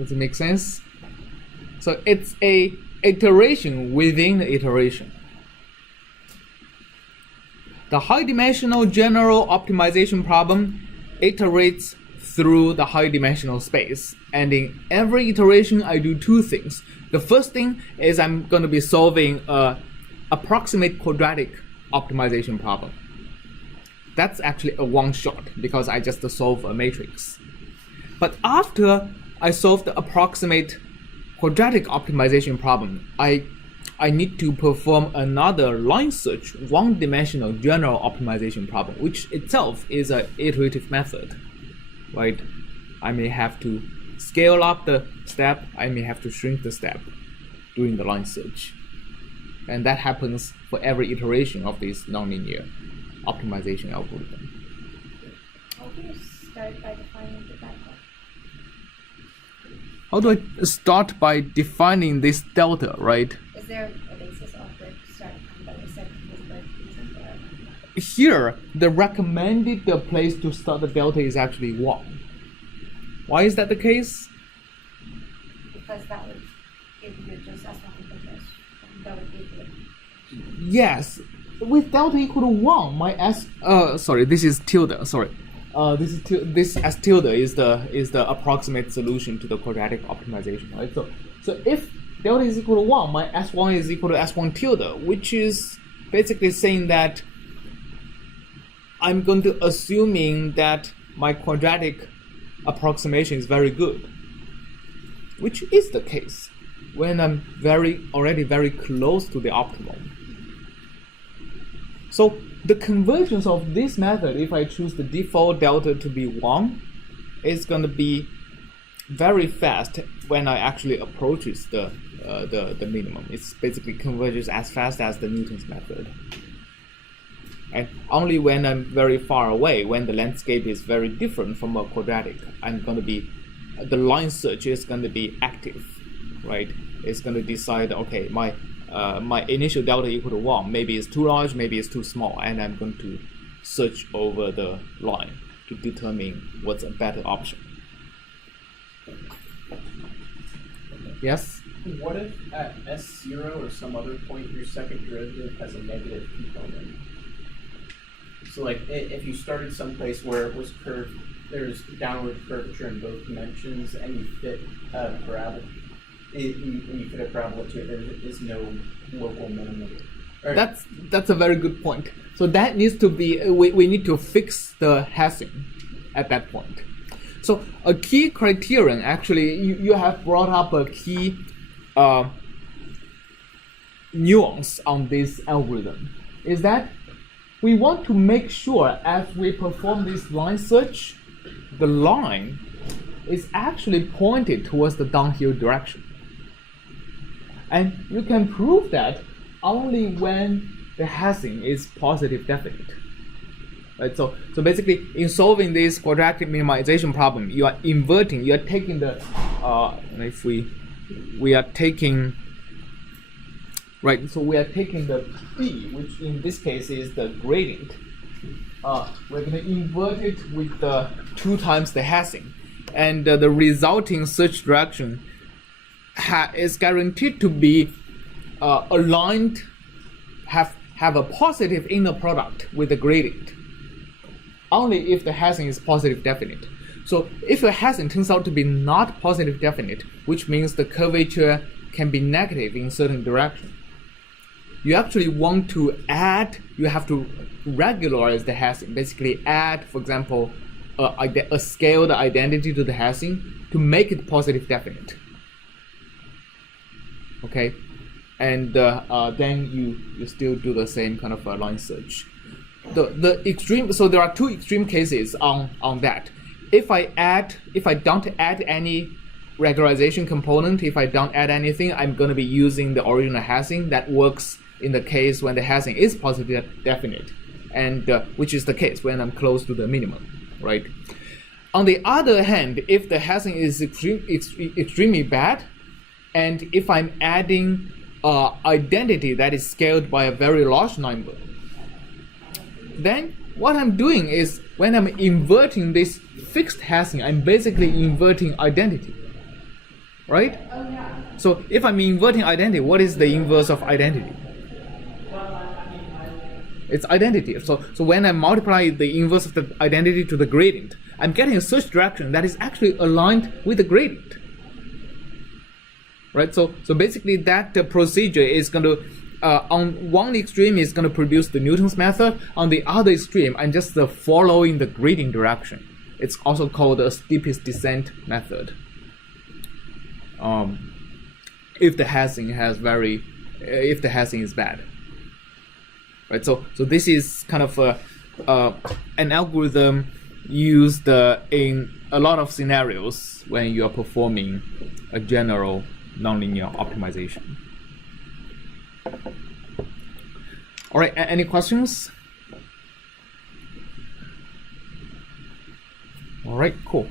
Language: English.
Does it make sense? So it's a iteration within the iteration. The high-dimensional general optimization problem iterates through the high-dimensional space. And in every iteration, I do two things. The first thing is I'm going to be solving an approximate quadratic optimization problem. That's actually a one-shot because I just solve a matrix. But after I solve the approximate quadratic optimization problem, I need to perform another line search one-dimensional general optimization problem, which itself is an iterative method, right? I may have to scale up the step, I may have to shrink the step during the line search. And that happens for every iteration of this nonlinear optimization algorithm. How do you start by defining the delta? How do I start by defining this delta, right? Is there a basis of where to start from that we said was the reason there? Here, the recommended place to start the delta is actually 1. Why is that the case? Because that would give you just as one interest. That would give you. Yes, with delta equal to 1, my s. Sorry, this is tilde. Sorry, this s tilde is the approximate solution to the quadratic optimization, right? So if delta is equal to 1, my s1 is equal to s1 tilde, which is basically saying that I'm going to assuming that my quadratic approximation is very good, which is the case when I'm already very close to the optimum. So the convergence of this method, if I choose the default delta to be 1, is going to be very fast when I actually approaches the minimum. It's basically converges as fast as the Newton's method. And only when I'm very far away, when the landscape is very different from a quadratic, the line search is going to be active, right? It's going to decide, okay, my initial delta equal to 1, maybe it's too large, maybe it's too small, and I'm going to search over the line to determine what's a better option. Yes? What if at S0 or some other point your second derivative has a negative component? So like if you started someplace where it was curved, there's downward curvature in both dimensions, and you fit a parabola, when you fit a parabola to it, there is no local minimum. That's a very good point. So that needs to be, we need to fix the Hessing at that point. So a key criterion, actually, you have brought up a key nuance on this algorithm, is that we want to make sure as we perform this line search, the line is actually pointed towards the downhill direction. And you can prove that only when the Hessing is positive definite. Right? So basically, in solving this quadratic minimization problem, you are inverting, you are taking the, if we are taking, right, so we are taking the b, which in this case is the gradient. We're going to invert it with the 2 times the Hessing. And the resulting search direction is guaranteed to be aligned, have a positive inner product with the gradient, only if the Hessing is positive definite. So if the Hessing turns out to be not positive definite, which means the curvature can be negative in certain direction, you actually want to add, you have to regularize the Hessing, basically add, for example, a scaled identity to the Hessing to make it positive definite. Okay, and then you still do the same kind of line search. The extreme, so there are 2 extreme cases on that. If I don't add any regularization component, if I don't add anything, I'm going to be using the original Hessing. That works in the case when the Hessing is positive definite, and which is the case when I'm close to the minimum, right? On the other hand, if the Hessing is extremely bad, and if I'm adding identity that is scaled by a very large number, then what I'm doing is when I'm inverting this fixed Hessing, I'm basically inverting identity. right? So if I'm inverting identity, what is the inverse of identity? It's identity. So when I multiply the inverse of the identity to the gradient, I'm getting a search direction that is actually aligned with the gradient. Right? So basically that procedure is going to, on one extreme is going to produce the Newton's method. On the other extreme, I'm just following the gradient direction. It's also called the steepest descent method. If the Hessing is bad. Right, so this is kind of an algorithm used in a lot of scenarios when you are performing a general nonlinear optimization. All right, any questions? All right, cool.